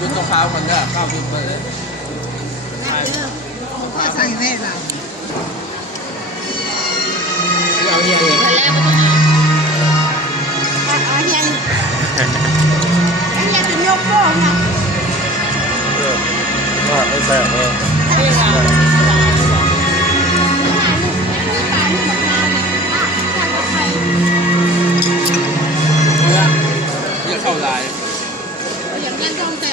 ยุดตัวข้าวคนเนี่ยข้าวยุดไปเลย ก็ใส่แน่ล่ะ เอาเฮียเอง ตอนแรกมันต้องเอา อ๋อยังยังจะยกโป้นะ ว่าไม่ใช่เหรอ เรียกว่า เฮียเข้าลาย อย่างนั้นต้องแต่